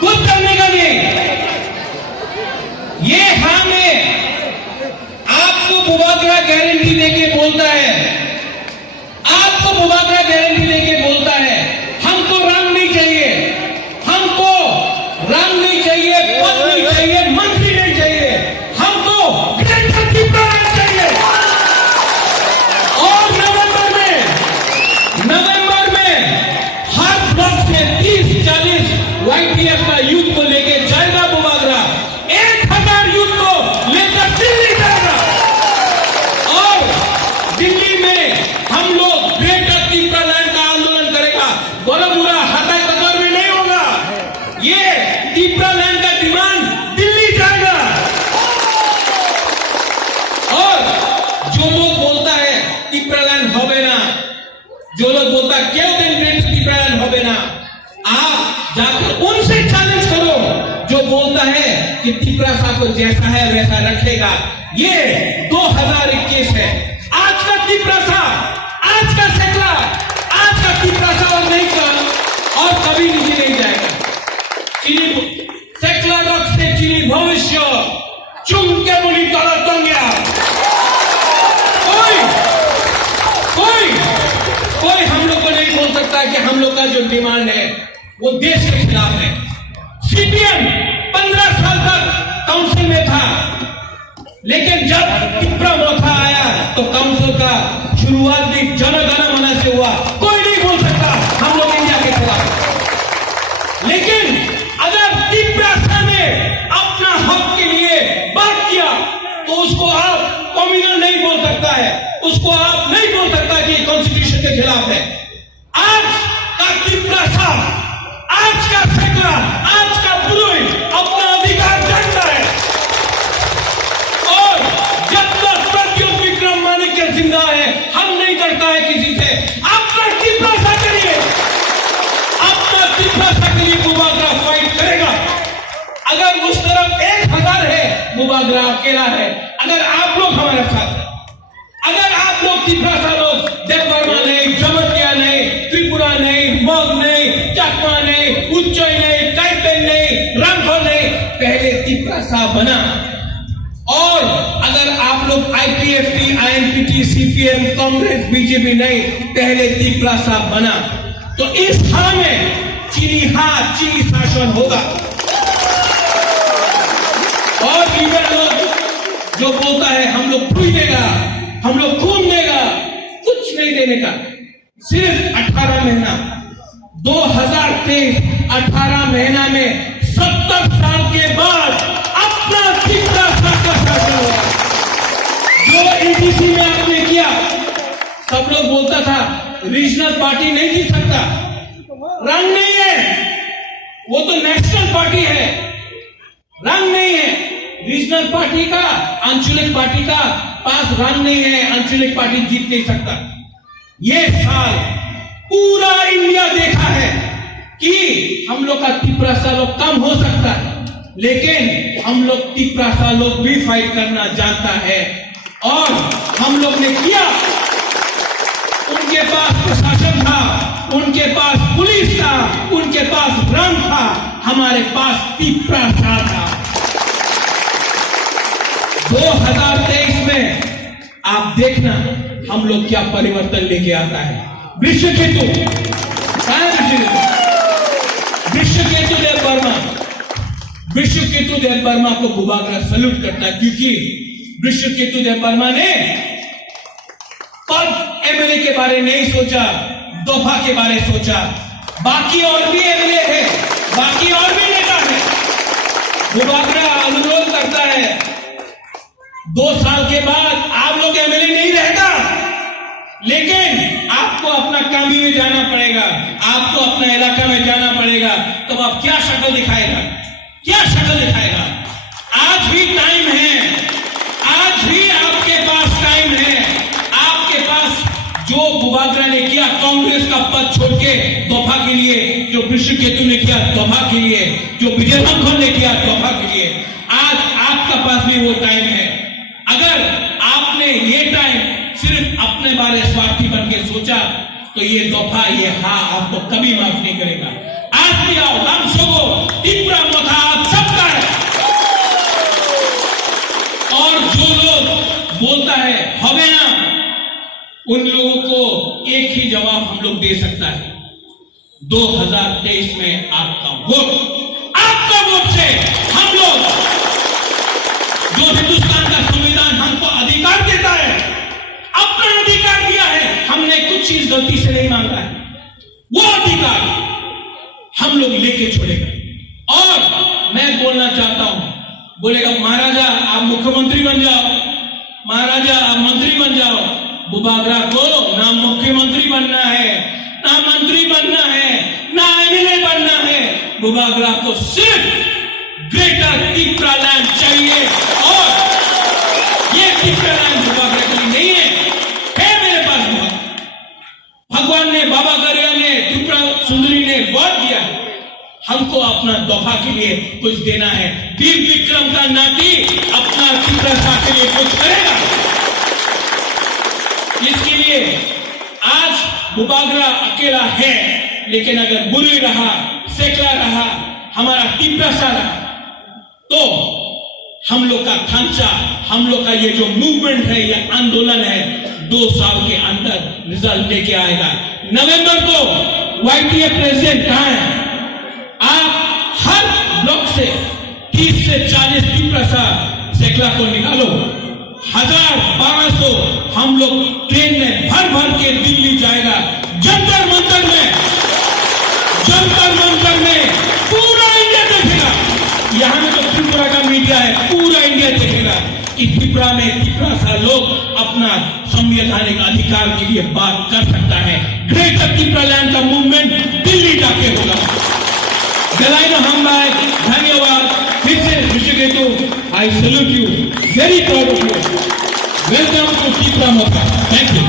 कुछ करने का नहीं। ये हाँ में आपको मुबादला गारंटी देके बोलता है, आपको मुबादला गारंटी देके बोलता है हमको रंग नहीं चाहिए, हमको रंग नहीं चाहिए, पद नहीं चाहिए, मंत्री नहीं चाहिए, हमको ग्रेटर त्रिपुरा चाहिए। और नवंबर में हर ब्लॉक से 30-40 YPF का यूथ को लेके जाएगा मुबादला, 1000 यूथ को लेकर दिल्ली जाएगा। और दिल्ली में हम लोग ग्रेटर त्रिपुरा लैंड का आंदोलन करेगा। गोलमुरा हटा कतर में नहीं होगा, ये त्रिपुरा लैंड का डिमांड दिल्ली जाएगा। और जो लोग बोलता है त्रिपुरा लैंड होवे ना, जो लोग बोलता है क्यों ग्रेटर त्रिपुरा लैंड होवे ना, आप जाकर उनसे चैलेंज करो जो बोलता है कि त्रिपुरा सा को जैसा है वैसा रखेगा। ये 2021 है। आज का त्रिपुरा सा, आज का सेकला, आज का त्रिपुरा सा और नहीं का और कभी नीचे नहीं जाएगा। चीनी सेकला रख से चीनी भविष्य चुम के मुनि तोड़ा तोंग्या। कोई हम लोग को नहीं बोल सकता कि हम लोग का जो डिमांड है वो देश के खिलाफ है। सीपीएम 15 साल तक काउंसिल में था, लेकिन जब त्रिपुरा मोथा आया तो काउंसिल का शुरुआत भी जन गण मन से हुआ। कोई नहीं बोल सकता हम लोग इंडिया के खिलाफ। लेकिन अगर त्रिपुरा ने अपना हक के लिए बात किया तो उसको आप कम्युनल नहीं बोल सकता है, उसको आप नहीं बोल सकता कि कॉन्स्टिट्यूशन के खिलाफ है। आज का त्रिपुरा साहब, आज का सेकला, आज का पुरोहित अपना अधिकार जानता है। और जब तक प्रद्युम्न विक्रम माणिक्य जिंदा है, हम नहीं करता है किसी से। अपना त्रिपुरा सा करिए, अपना त्रिपुरा सा के लिए मुबादला फाइट करेगा। अगर उस तरफ 1000 है, मुबादला अकेला है। अगर आप लोग हमारे साथ हैं, अगर आप लोग त्रिपुरा सा लोग, देवबर्मा नहीं, जमतिया नहीं, त्रिपुरा नहीं, मग नहीं, चकमा नहीं, उच्चई नहीं, काइपेन नहीं, रामफल नहीं, पहले त्रिपुरा सा बना। और अगर आप लोग IPFT, INPT, CPM, Congress, BJP नहीं, पहले त्रिपुरा सा बना, तो इस हां में चीनी शासन होगा। और लीडर लोग जो बोलता है हम लोग खून देगा, हम लोग खून देगा, कुछ नहीं देने का। सिर्फ 18 महीना, 2023 18 महीना में 70 साल के बाद अपना त्रिपुरा सा का शासन होगा। जो ADC में आपने किया, सब लोग बोलता था रीजनल पार्टी नहीं जीत सकता, रंग नहीं है, वो तो नेशनल पार्टी है, रंग नहीं है। रीजनल पार्टी का, आंचलिक पार्टी का पास रंग नहीं है, आंचलिक पार्टी जीत नहीं सकता। ये साल पूरा इंडिया देखा है कि हम लोग का त्रिपुरा सा लोग कम हो सकता है, लेकिन हम लोग त्रिपुरा सा लोग भी फाइट करना जानता है। और हम लोग ने किया, उनके पास प्रशासन था, उनके पास पुलिस था, उनके पास रंग था, हमारे पास त्रिपुरा सा था। 2023 में आप देखना हम लोग क्या परिवर्तन लेके आता है। विश्वकेतु देव वर्मा को मुबारक सल्यूट करता है, क्योंकि विश्वकेतु देव वर्मा ने पद MLA के बारे नहीं सोचा, दफा के बारे सोचा। बाकी और भी MLA है, बाकी और भी नेता है। मुबारक अनुरोध करता है 2 साल के बाद आप लोग MLA नहीं रहेगा, लेकिन आपको अपना कामी में जाना पड़ेगा, आपको अपना इलाका में जाना पड़ेगा। तब आप क्या शक्ल दिखाएगा, क्या शक्ल दिखाएगा? आज भी टाइम है, आज भी आपके पास टाइम है। आपके पास जो मुबादला ने किया कांग्रेस का पद छोड़ के दफा के लिए, जो विश्वकेतु ने किया दफा के लिए, जो विजय राघवन ने किया दफा के लिए, आज आपका पास भी वो टाइम है। अगर आपने ये टाइम सिर्फ अपने बारे स्वार्थी बन के सोचा तो ये दफा, ये हाँ आपको कभी माफ नहीं करेगा। आज भी आओ, रामसोगो त्रिपुरा हम लोग दे सकता है 2023 में आपका वोट से हम लोग, जो हिंदुस्तान का संविधान हमको अधिकार देता है, अपना अधिकार दिया है, हमने कुछ चीज गलती से नहीं मांगा है, वो अधिकार हम लोग लेके छोड़ेंगे। और मैं बोलना चाहता हूं, बोलेगा महाराजा आप मुख्यमंत्री बन जाओ, महाराजा आप मंत्री बन जाओ। बुबागरा को ना मुख्यमंत्री बनना है, ना मंत्री बनना है, ना एमएलए बनना है। बुबागरा को सिर्फ ग्रेटर त्रिपुरालैंड चाहिए, और ये त्रिपुरालैंड बुबागरा के लिए नहीं है मेरे पास बहुत। भगवान ने, बाबा गरिया ने, त्रिपुरा सुंदरी ने वोट दिया, हमको अपना दफा के लिए कुछ देना है। वीर विक्रम का नाती अपना त्रिपुरा के लिए कुछ करेगा। इसके लिए आज बुबागरा अकेला है, लेकिन अगर बुरी रहा, सेकला रहा, हमारा त्रिपुरा रहा, तो हम लोग का ढांचा, हम लोग का ये जो मूवमेंट है, ये आंदोलन है, 2 साल के अंदर रिजल्ट लेके आएगा। नवंबर को वाईटीएफ प्रेसिडेंट कहां है? आप हर ब्लॉक से 30 से 40 त्रिपुरा सेकला को निकालो, 1000-1200 हम लोग ट्रेन में भर भर के दिल्ली जाएगा। जंतर मंतर में पूरा इंडिया देखेगा। यहां में जो त्रिपुरा का मीडिया है, पूरा इंडिया देखेगा कि त्रिपुरा में त्रिपुरा लोग अपना संवैधानिक अधिकार के लिए बात कर सकता है। ग्रेटर त्रिपुरालैंड का मूवमेंट दिल्ली जाके होगा। जलाइनो हम भाई, धन्यवाद फिर से Rishiketu. I salute you, very proud of you. Welcome to Tripura Morcha. Thank you.